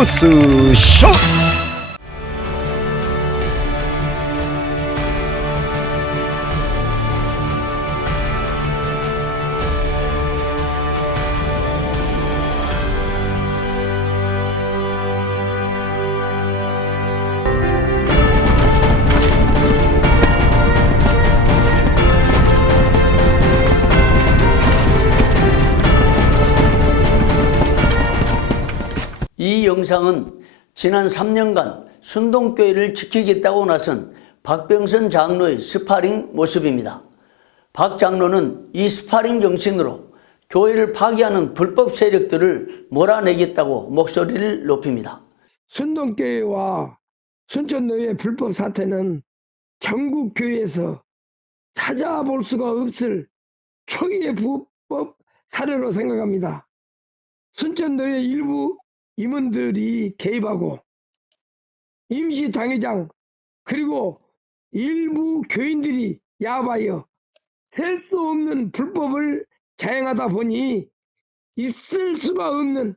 뉴스쇼. 이 영상은 지난 3년간 순동교회를 지키겠다고 나선 박병선 장로의 스파링 모습입니다. 박 장로는 이 스파링 정신으로 교회를 파괴하는 불법 세력들을 몰아내겠다고 목소리를 높입니다. 순동교회와 순천노예 불법 사태는 전국 교회에서 찾아볼 수가 없을 초기의 불법 사례로 생각합니다. 순천노예 일부 임원들이 개입하고 임시 당회장 그리고 일부 교인들이 야합하여 셀 수 없는 불법을 자행하다 보니 있을 수가 없는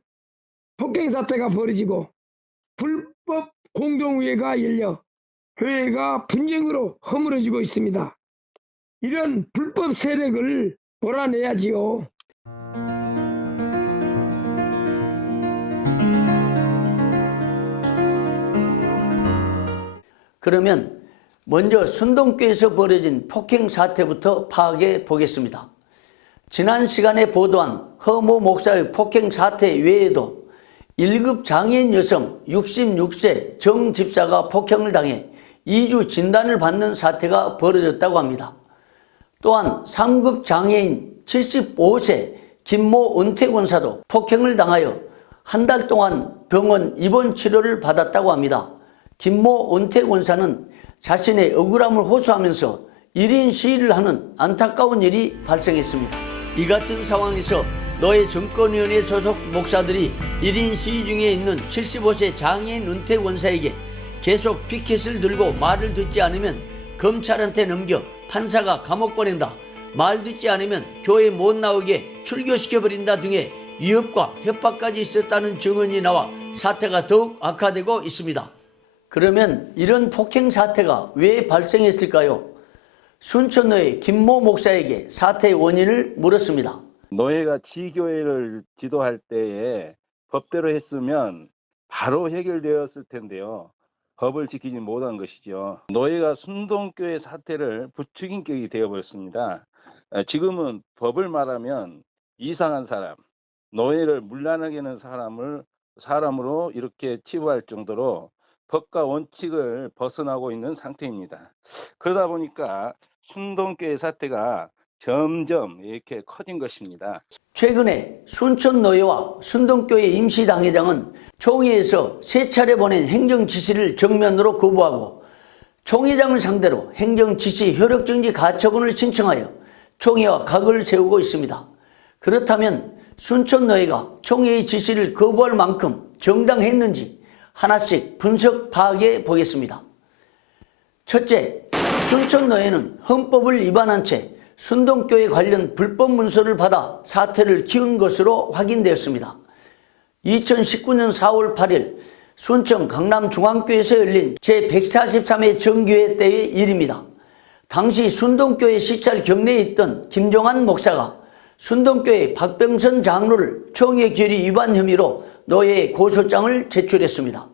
폭행 사태가 벌어지고 불법 공동회의가 열려 교회가 분쟁으로 허물어지고 있습니다. 이런 불법 세력을 몰아내야지요. 그러면 먼저 순동교에서 벌어진 폭행 사태부터 파악해 보겠습니다. 지난 시간에 보도한 허모 목사의 폭행 사태 외에도 1급 장애인 여성 66세 정 집사가 폭행을 당해 2주 진단을 받는 사태가 벌어졌다고 합니다. 또한 3급 장애인 75세 김모 은퇴 권사도 폭행을 당하여 한 달 동안 병원 입원 치료를 받았다고 합니다. 김모 은퇴 권사는 자신의 억울함을 호소하면서 1인 시위를 하는 안타까운 일이 발생했습니다. 이 같은 상황에서 노예 정권위원회 소속 목사들이 1인 시위 중에 있는 75세 장애인 은퇴 권사에게 계속 피켓을 들고 말을 듣지 않으면 검찰한테 넘겨 판사가 감옥 보낸다, 말 듣지 않으면 교회 못 나오게 출교시켜버린다 등의 위협과 협박까지 있었다는 증언이 나와 사태가 더욱 악화되고 있습니다. 그러면 이런 폭행 사태가 왜 발생했을까요? 순천노예 김모 목사에게 사태의 원인을 물었습니다. 노예가 지교회를 지도할 때에 법대로 했으면 바로 해결되었을 텐데요. 법을 지키지 못한 것이죠. 노예가 순동교회 사태를 부추긴 격이 되어버렸습니다. 지금은 법을 말하면 이상한 사람, 노예를 문란하게 하는 사람으로 이렇게 치부할 정도로 법과 원칙을 벗어나고 있는 상태입니다. 그러다 보니까 순동교회 사태가 점점 이렇게 커진 것입니다. 최근에 순천노예와 순동교회 임시당회장은 총회에서 3차례 보낸 행정지시를 정면으로 거부하고 총회장을 상대로 행정지시 효력정지 가처분을 신청하여 총회와 각을 세우고 있습니다. 그렇다면 순천노예가 총회의 지시를 거부할 만큼 정당했는지 하나씩 분석 파악해 보겠습니다. 첫째, 순천노예는 헌법을 위반한 채 순동교회 관련 불법 문서를 받아 사태를 키운 것으로 확인되었습니다. 2019년 4월 8일 순천 강남중앙교회에서 열린 제143회 정교회 때의 일입니다. 당시 순동교회 시찰 격례에 있던 김종환 목사가 순동교회 박병선 장로를 총회 결의 위반 혐의로 노예의 고소장을 제출했습니다.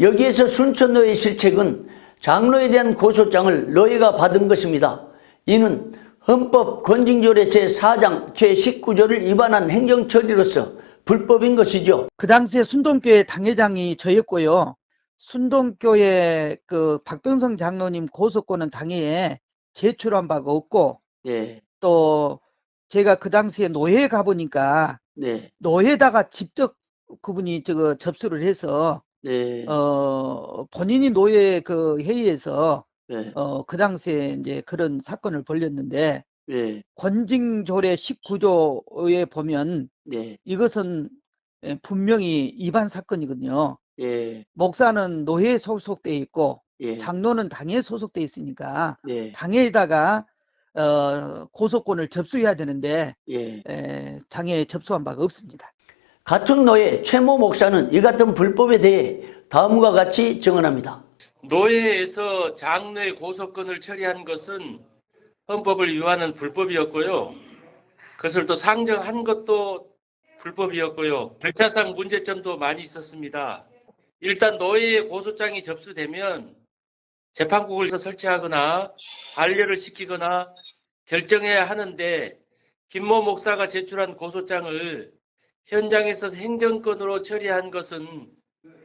여기에서 순천노예 실책은 장로에 대한 고소장을 노예가 받은 것입니다. 이는 헌법 권징조례 제4장 제19조를 위반한 행정처리로서 불법인 것이죠. 그 당시에 순동교회 당회장이 저였고요. 순동교회 그 박병성 장로님 고소권은 당회에 제출한 바가 없고, 네. 또 제가 그 당시에 노예에 가보니까 네. 노예다가 직접 그분이 접수를 해서 네. 본인이 노예 그 회의에서 네. 그 당시에 이제 그런 사건을 벌였는데, 네. 권징조례 19조에 보면 네. 이것은 분명히 위반 사건이거든요. 예. 목사는 노회에 소속돼 있고 예. 장로는 당회에 소속돼 있으니까 네. 당회에다가 고소권을 접수해야 되는데 예. 당회에 접수한 바가 없습니다. 같은 노예 최모 목사는 이 같은 불법에 대해 다음과 같이 증언합니다. 노예에서 장로의 고소권을 처리한 것은 헌법을 위반한 불법이었고요. 그것을 또 상정한 것도 불법이었고요. 절차상 문제점도 많이 있었습니다. 일단 노예의 고소장이 접수되면 재판국을 설치하거나 반려를 시키거나 결정해야 하는데 김모 목사가 제출한 고소장을 현장에서 행정권으로 처리한 것은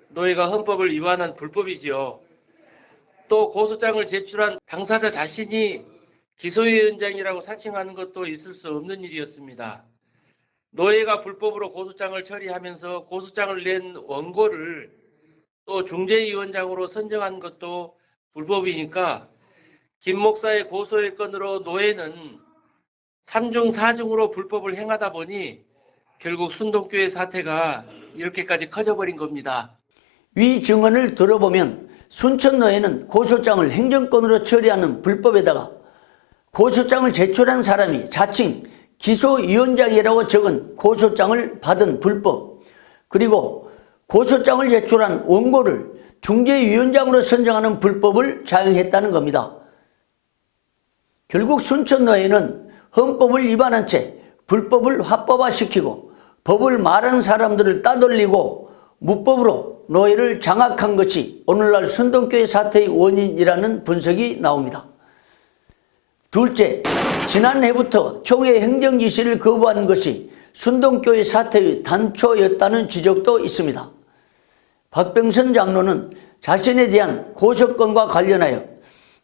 노예가 헌법을 위반한 불법이지요. 또 고소장을 제출한 당사자 자신이 기소위원장이라고 사칭하는 것도 있을 수 없는 일이었습니다. 노예가 불법으로 고소장을 처리하면서 고소장을 낸 원고를 또 중재위원장으로 선정한 것도 불법이니까 김 목사의 고소의 건으로 노예는 3중 4중으로 불법을 행하다 보니 결국 순동교회 사태가 이렇게까지 커져버린 겁니다. 위 증언을 들어보면 순천 노예는 고소장을 행정권으로 처리하는 불법에다가 고소장을 제출한 사람이 자칭 기소위원장이라고 적은 고소장을 받은 불법, 그리고 고소장을 제출한 원고를 중재위원장으로 선정하는 불법을 자행했다는 겁니다. 결국 순천 노예는 헌법을 위반한 채 불법을 합법화시키고 법을 말하는 사람들을 따돌리고 무법으로 노예를 장악한 것이 오늘날 순동교회 사태의 원인이라는 분석이 나옵니다. 둘째, 지난해부터 총회 행정지시를 거부한 것이 순동교회 사태의 단초였다는 지적도 있습니다. 박병선 장로는 자신에 대한 고소건과 관련하여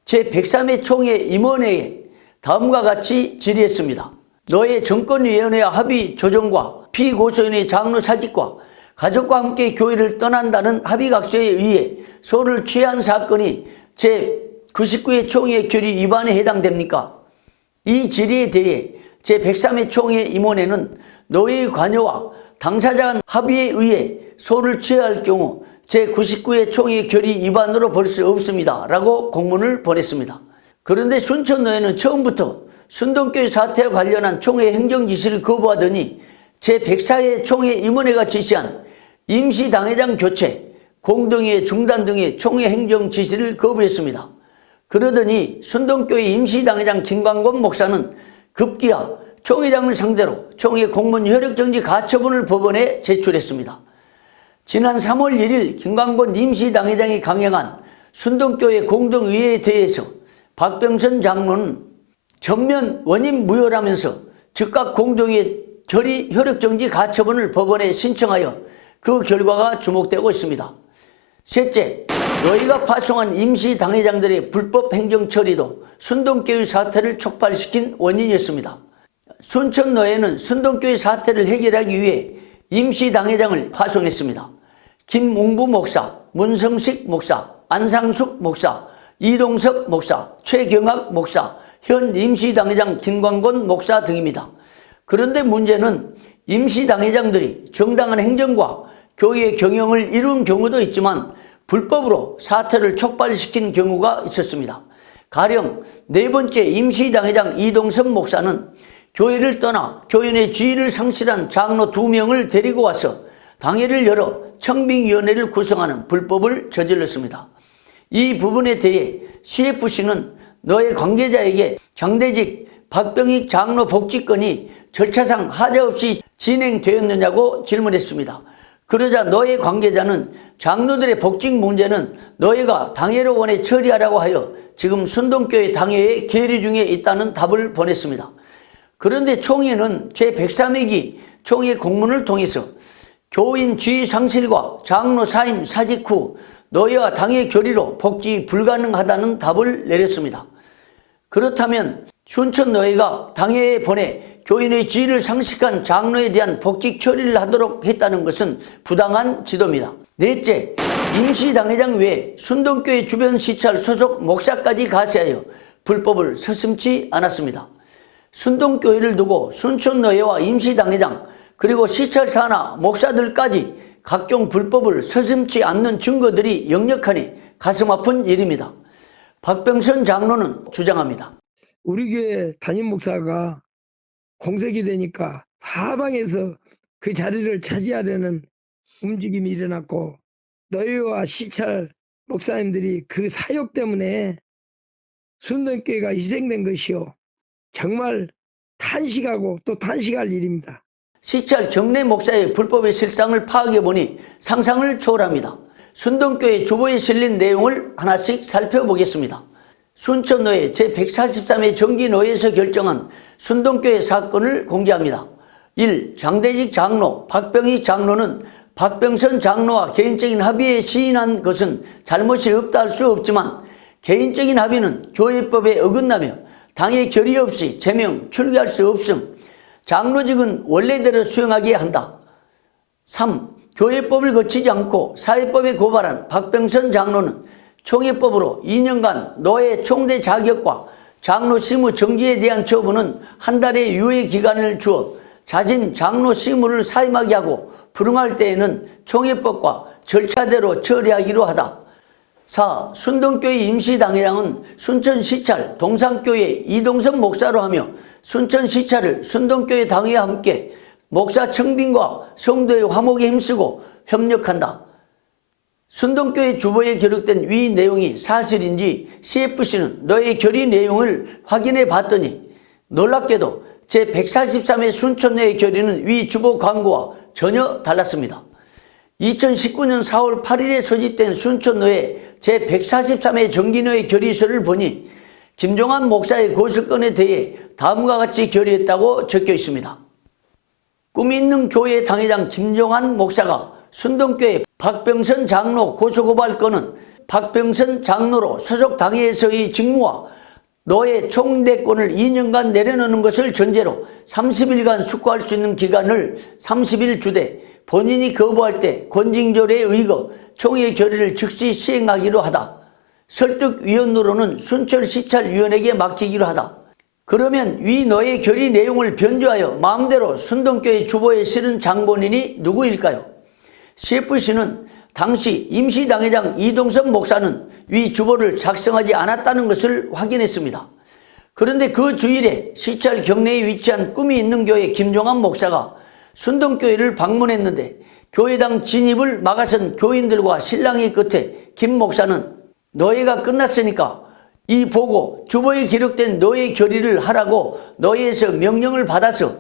제103회 총회 임원회에 다음과 같이 질의했습니다. 노예 정권위원회 합의 조정과 피고소인의 장로 사직과 가족과 함께 교회를 떠난다는 합의각서에 의해 소를 취한 사건이 제99회 총회 결의 위반에 해당됩니까? 이 질의에 대해 제103회 총회 임원회는 노예의 관여와 당사자 간 합의에 의해 소를 취할 경우 제99회 총회 결의 위반으로 볼 수 없습니다 라고 공문을 보냈습니다. 그런데 순천노예는 처음부터 순동교회 사태와 관련한 총회 행정지시를 거부하더니 제104회 총회 임원회가 지시한 임시당회장 교체, 공동회의 중단 등의 총회 행정지시를 거부했습니다. 그러더니 순동교회 임시당회장 김광곤 목사는 급기야 총회장을 상대로 총회 공문 효력정지 가처분을 법원에 제출했습니다. 지난 3월 1일 김광곤 임시당회장이 강행한 순동교회 공동의회에 대해서 박병선 장로는 전면 원인 무효라면서 즉각 공동회의 결의 효력정지 가처분을 법원에 신청하여 그 결과가 주목되고 있습니다. 셋째, 노예가 파송한 임시당회장들의 불법 행정처리도 순동교회 사태를 촉발시킨 원인이었습니다. 순천노예는 순동교회 사태를 해결하기 위해 임시당회장을 파송했습니다. 김웅부 목사, 문성식 목사, 안상숙 목사, 이동섭 목사, 최경학 목사, 현 임시당회장 김광곤 목사 등입니다. 그런데 문제는 임시당회장들이 정당한 행정과 교회의 경영을 이룬 경우도 있지만 불법으로 사태를 촉발시킨 경우가 있었습니다. 가령 네 번째 임시당회장 이동섭 목사는 교회를 떠나 교인의 지위를 상실한 장로 2명을 데리고 와서 당회를 열어 청빙위원회를 구성하는 불법을 저질렀습니다. 이 부분에 대해 CFC는 노예 관계자에게 장대직 박병익 장로 복직건이 절차상 하자 없이 진행되었느냐고 질문했습니다. 그러자 노예 관계자는 장로들의 복직 문제는 노예가 당회로 원해 처리하라고 하여 지금 순동교회 당회에 계류 중에 있다는 답을 보냈습니다. 그런데 총회는 제103회기 총회 공문을 통해서 교인 지위 상실과 장로 사임 사직 후 노예와 당회 결의로 복직이 불가능하다는 답을 내렸습니다. 그렇다면 순천 노예가 당회에 보내 교인의 지위를 상실한 장로에 대한 복직 처리를 하도록 했다는 것은 부당한 지도입니다. 넷째, 임시당회장 외에 순동교회 주변 시찰 소속 목사까지 가세하여 불법을 서슴지 않았습니다. 순동교회를 두고 순천노예와 임시당회장 그리고 시찰사나 목사들까지 각종 불법을 서슴지 않는 증거들이 역력하니 가슴 아픈 일입니다. 박병선 장로는 주장합니다. 우리 교회 담임 목사가 공석이 되니까 사방에서 그 자리를 차지하려는 움직임이 일어났고 노예와 시찰 목사님들이 그 사역 때문에 순동교회가 희생된 것이요. 정말 탄식하고 또 탄식할 일입니다. 시찰 경례 목사의 불법의 실상을 파악해보니 상상을 초월합니다. 순동교회 주보에 실린 내용을 하나씩 살펴보겠습니다. 순천노예 제143회 정기노예에서 결정한 순동교회 사건을 공개합니다. 1. 장대직 장로 박병익 장로는 박병선 장로와 개인적인 합의에 시인한 것은 잘못이 없다 할 수 없지만 개인적인 합의는 교회법에 어긋나며 당의 결의 없이 제명, 출가할 수 없음. 장로직은 원래대로 수행하게 한다. 3. 교회법을 거치지 않고 사회법에 고발한 박병선 장로는 총회법으로 2년간 노예 총대 자격과 장로 시무 정지에 대한 처분은 한 달의 유예 기간을 주어 자진 장로 시무를 사임하게 하고 불응할 때에는 총회법과 절차대로 처리하기로 하다. 4. 순동교회 임시당회장은 순천시찰 동산교회 이동선 목사로 하며 순천시찰을 순동교회 당회와 함께 목사 청빙과 성도의 화목에 힘쓰고 협력한다. 순동교회 주보에 기록된 위 내용이 사실인지 CFC는 너의 결의 내용을 확인해 봤더니 놀랍게도 제143회 순천노예 결의는 위 주보 광고와 전혀 달랐습니다. 2019년 4월 8일에 소집된 순천노예 제143회 정기노예 결의서를 보니 김종환 목사의 고소건에 대해 다음과 같이 결의했다고 적혀 있습니다. 꿈이 있는 교회 당회장 김종환 목사가 순동교회 박병선 장로 고소고발 건은 박병선 장로로 소속 당회에서의 직무와 노예 총대권을 2년간 내려놓는 것을 전제로 30일간 숙고할 수 있는 기간을 30일 주되 본인이 거부할 때 권징조례에 의거 총회 결의를 즉시 시행하기로 하다. 설득위원으로는 순천시찰위원에게 맡기기로 하다. 그러면 위 노예 결의 내용을 변조하여 마음대로 순동교회 주보에 실은 장본인이 누구일까요? CFC는 당시 임시당회장 이동선 목사는 위 주보를 작성하지 않았다는 것을 확인했습니다. 그런데 그 주일에 시찰 경내에 위치한 꿈이 있는 교회 김종환 목사가 순동교회를 방문했는데 교회당 진입을 막아선 교인들과 신랑의 끝에 김 목사는 노예가 끝났으니까 이 보고 주보에 기록된 노예 결의를 하라고 노예에서 명령을 받아서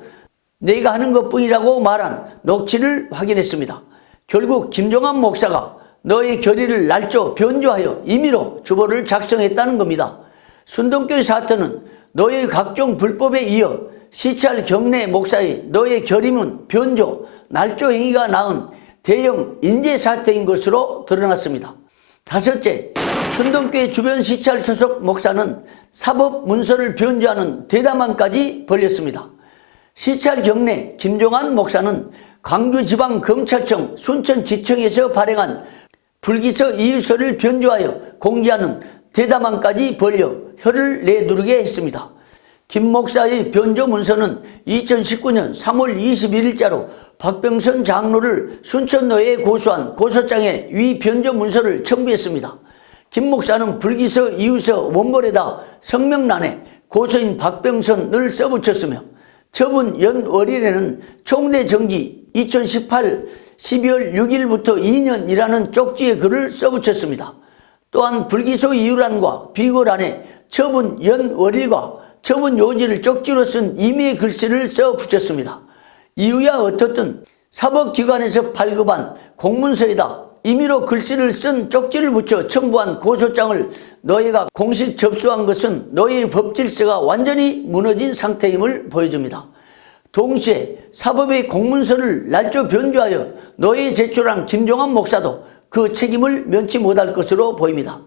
내가 하는 것뿐이라고 말한 녹취를 확인했습니다. 결국 김종환 목사가 너의 결의를 날조 변조하여 임의로 주보를 작성했다는 겁니다. 순동교회 사건은 너의 각종 불법에 이어 시찰 경례 목사의 너의 결의문 변조, 날조 행위가 낳은 대형 인재 사태인 것으로 드러났습니다. 다섯째, 순동교회 주변 시찰 소속 목사는 사법 문서를 변조하는 대담함까지 벌였습니다. 시찰 경례 김종환 목사는 광주지방검찰청 순천지청에서 발행한 불기소 이유서를 변조하여 공개하는 대담함까지 벌여 혀를 내두르게 했습니다. 김 목사의 변조 문서는 2019년 3월 21일자로 박병선 장로를 순천노예에 고소한 고소장에 위 변조 문서를 첨부했습니다. 김 목사는 불기소 이유서 원본에다 성명란에 고소인 박병선을 써붙였으며 처분 연월일에는 총대 정지 2018 12월 6일부터 2년이라는 쪽지에 글을 써붙였습니다. 또한 불기소 이유란과 비고란에 처분 연월일과 처분 요지를 쪽지로 쓴 임의의 글씨를 써붙였습니다. 이유야 어떻든 사법기관에서 발급한 공문서에다 임의로 글씨를 쓴 쪽지를 붙여 첨부한 고소장을 너희가 공식 접수한 것은 너희의 법질서가 완전히 무너진 상태임을 보여줍니다. 동시에 사법의 공문서를 날조 변조하여 너희에 제출한 김종환 목사도 그 책임을 면치 못할 것으로 보입니다.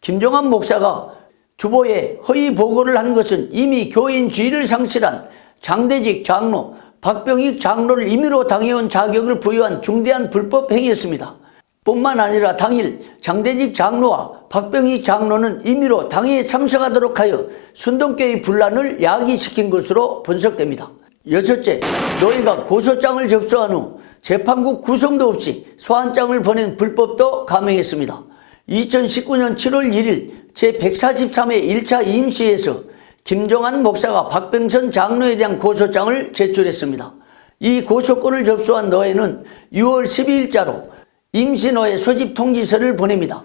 김종환 목사가 주보에 허위 보고를 한 것은 이미 교인 지위를 상실한 장대직 장로 박병익 장로를 임의로 당해온 자격을 부여한 중대한 불법 행위였습니다. 뿐만 아니라 당일 장대직 장로와 박병익 장로는 임의로 당회에 참석하도록 하여 순동교회 분란을 야기시킨 것으로 분석됩니다. 여섯째, 너희가 고소장을 접수한 후 재판국 구성도 없이 소환장을 보낸 불법도 감행했습니다. 2019년 7월 1일 제143회 1차 임시에서 김종환 목사가 박병선 장로에 대한 고소장을 제출했습니다. 이 고소권을 접수한 노예는 6월 12일자로 임시노예 소집 통지서를 보냅니다.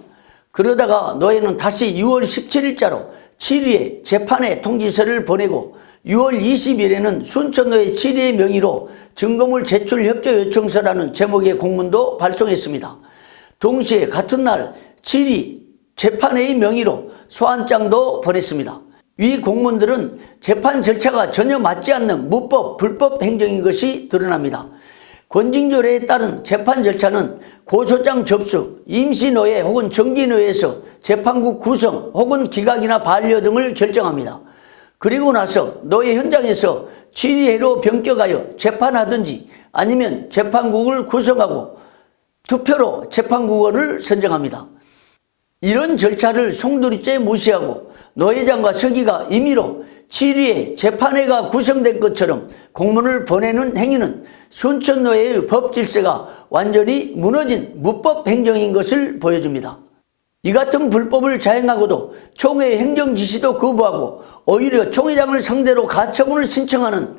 그러다가 노예는 다시 6월 17일자로 7위의 재판의 통지서를 보내고 6월 20일에는 순천노예 7위의 명의로 증거물 제출 협조 요청서라는 제목의 공문도 발송했습니다. 동시에 같은 날 7위 재판의 명의로 소환장도 보냈습니다. 위 공문들은 재판 절차가 전혀 맞지 않는 무법, 불법 행정인 것이 드러납니다. 권징조례에 따른 재판 절차는 고소장 접수, 임시노예 혹은 정기노예에서 재판국 구성 혹은 기각이나 반려 등을 결정합니다. 그리고 나서 노예 현장에서 취리회로 변격하여 재판하든지 아니면 재판국을 구성하고 투표로 재판국원을 선정합니다. 이런 절차를 송두리째 무시하고 노회장과 서기가 임의로 취리회 재판회가 구성된 것처럼 공문을 보내는 행위는 순천노예의 법 질서가 완전히 무너진 무법 행정인 것을 보여줍니다. 이 같은 불법을 자행하고도 총회의 행정 지시도 거부하고 오히려 총회장을 상대로 가처분을 신청하는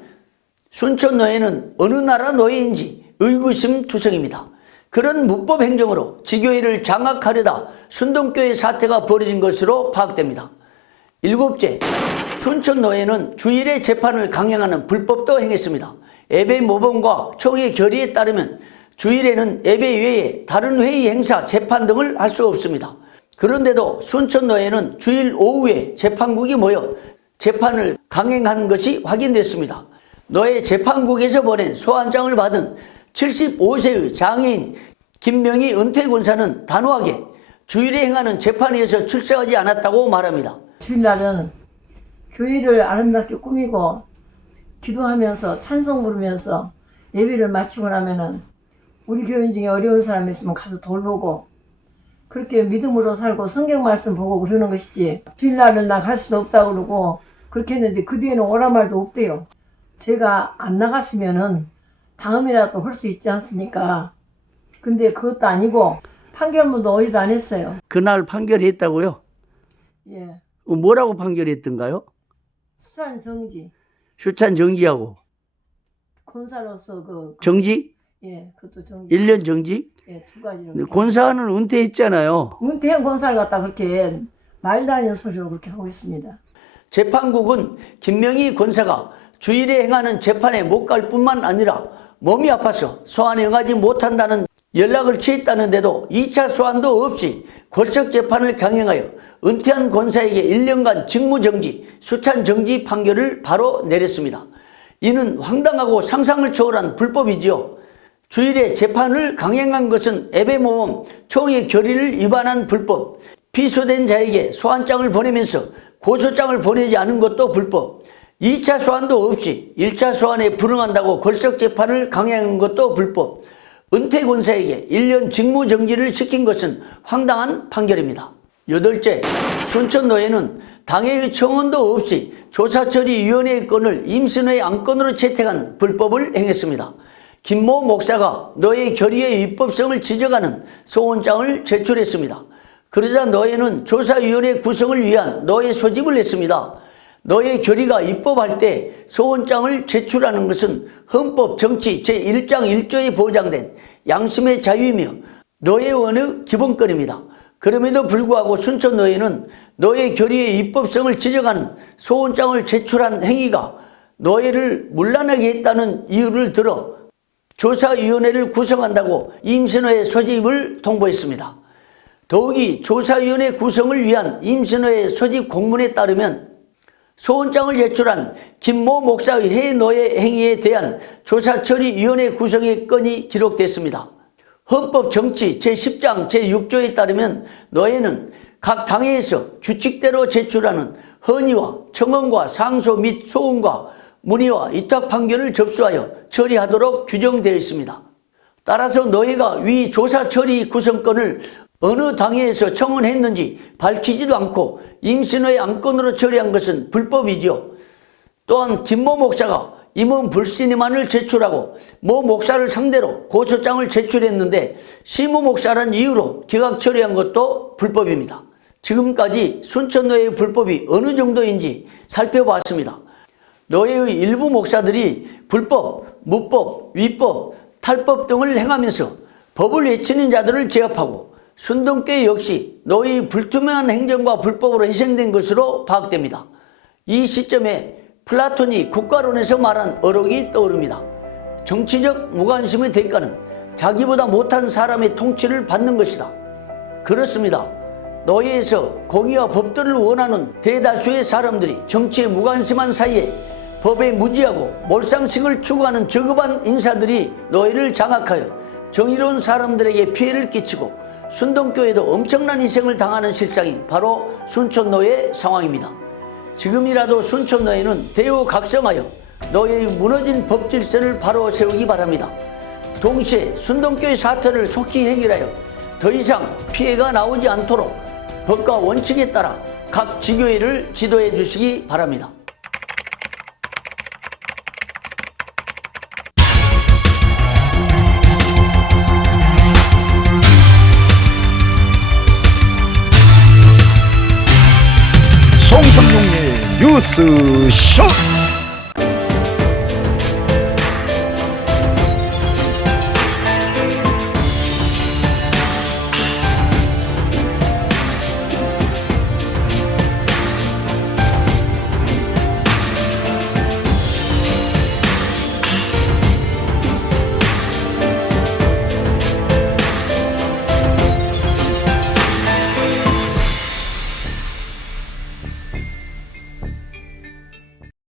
순천노예는 어느 나라 노예인지 의구심투성입니다. 그런 무법 행정으로 지교회를 장악하려다 순동교회 사태가 벌어진 것으로 파악됩니다. 7째, 순천노예는 주일의 재판을 강행하는 불법도 행했습니다. 예배 모범과 총회 결의에 따르면 주일에는 예배 외에 다른 회의 행사, 재판 등을 할 수 없습니다. 그런데도 순천노예는 주일 오후에 재판국이 모여 재판을 강행한 것이 확인됐습니다. 노예 재판국에서 보낸 소환장을 받은 75세의 장애인 김명희 은퇴권사는 단호하게 주일에 행하는 재판에서 출석하지 않았다고 말합니다. 주일날은 교회를 아름답게 꾸미고 기도하면서 찬송 부르면서 예배를 마치고 나면은 우리 교인 중에 어려운 사람 있으면 가서 돌보고 그렇게 믿음으로 살고 성경 말씀 보고 그러는 것이지 주일날은 나 갈 수도 없다고 그러고 그렇게 했는데 그 뒤에는 오란 말도 없대요. 제가 안 나갔으면은 다음이라도 할 수 있지 않습니까? 근데 그것도 아니고 판결문도 어디도 안 했어요. 그날 판결했다고요? 예. 뭐라고 판결했던가요? 수산 정지. 수찬 정지하고 권사로서 정지? 예, 그것도 정지. 1년 정지? 예, 2가지로. 권사는 은퇴했잖아요. 은퇴한 권사를 갖다 그렇게 말도 안 되는 소리로 그렇게 하고 있습니다. 재판국은 김명희 권사가 주일에 행하는 재판에 못 갈 뿐만 아니라 몸이 아파서 소환에 응하지 못한다는 연락을 취했다는데도 2차 소환도 없이 골석 재판을 강행하여 은퇴한 권사에게 1년간 직무정지, 수찬정지 판결을 바로 내렸습니다. 이는 황당하고 상상을 초월한 불법이지요. 주일에 재판을 강행한 것은 예배모범 총회 결의를 위반한 불법, 피소된 자에게 소환장을 보내면서 고소장을 보내지 않은 것도 불법, 2차 소환도 없이 1차 소환에 불응한다고 골석 재판을 강행한 것도 불법, 은퇴 권사에게 1년 직무정지를 시킨 것은 황당한 판결입니다. 8째, 순천노예는 당회의 청원도 없이 조사처리위원회의 건을 임시노예 안건으로 채택하는 불법을 행했습니다. 김모 목사가 노예 결의의 위법성을 지적하는 소원장을 제출했습니다. 그러자 노예는 조사위원회 구성을 위한 노예 소집을 했습니다. 노예 결의가 입법할 때 소원장을 제출하는 것은 헌법 정치 제1장 1조에 보장된 양심의 자유이며 노예원의 기본권입니다. 그럼에도 불구하고 순천노예는 노예 결의의 입법성을 지적하는 소원장을 제출한 행위가 노예를 문란하게 했다는 이유를 들어 조사위원회를 구성한다고 임시노예 소집을 통보했습니다. 더욱이 조사위원회 구성을 위한 임시노예 소집 공문에 따르면 소원장을 제출한 김모 목사의 해노예 행위에 대한 조사처리위원회 구성의 건이 기록됐습니다. 헌법 정치 제10장 제6조에 따르면 노예는 각 당회에서 규칙대로 제출하는 헌의와 청원과 상소 및 소원과 문의와 위탁 판결을 접수하여 처리하도록 규정되어 있습니다. 따라서 노예가 위 조사처리 구성건을 어느 당회에서 청원했는지 밝히지도 않고 임시노예 안건으로 처리한 것은 불법이죠. 또한 김모 목사가 임원 불신임안을 제출하고 모 목사를 상대로 고소장을 제출했는데 시모 목사란 이유로 기각 처리한 것도 불법입니다. 지금까지 순천노예의 불법이 어느 정도인지 살펴봤습니다. 노예의 일부 목사들이 불법, 무법, 위법, 탈법 등을 행하면서 법을 외치는 자들을 제압하고 순동교회 역시 노예의 불투명한 행정과 불법으로 희생된 것으로 파악됩니다. 이 시점에 플라톤이 국가론에서 말한 어록이 떠오릅니다. 정치적 무관심의 대가는 자기보다 못한 사람의 통치를 받는 것이다. 그렇습니다. 노예에서 공의와 법들을 원하는 대다수의 사람들이 정치에 무관심한 사이에 법에 무지하고 몰상식을 추구하는 저급한 인사들이 노예를 장악하여 정의로운 사람들에게 피해를 끼치고 순동교회도 엄청난 희생을 당하는 실상이 바로 순천노예 상황입니다. 지금이라도 순천노예는 대우각성하여 노예의 무너진 법질서를 바로 세우기 바랍니다. 동시에 순동교회 사태를 속히 해결하여 더 이상 피해가 나오지 않도록 법과 원칙에 따라 각 지교회를 지도해 주시기 바랍니다. 송삼룡의 뉴스쇼.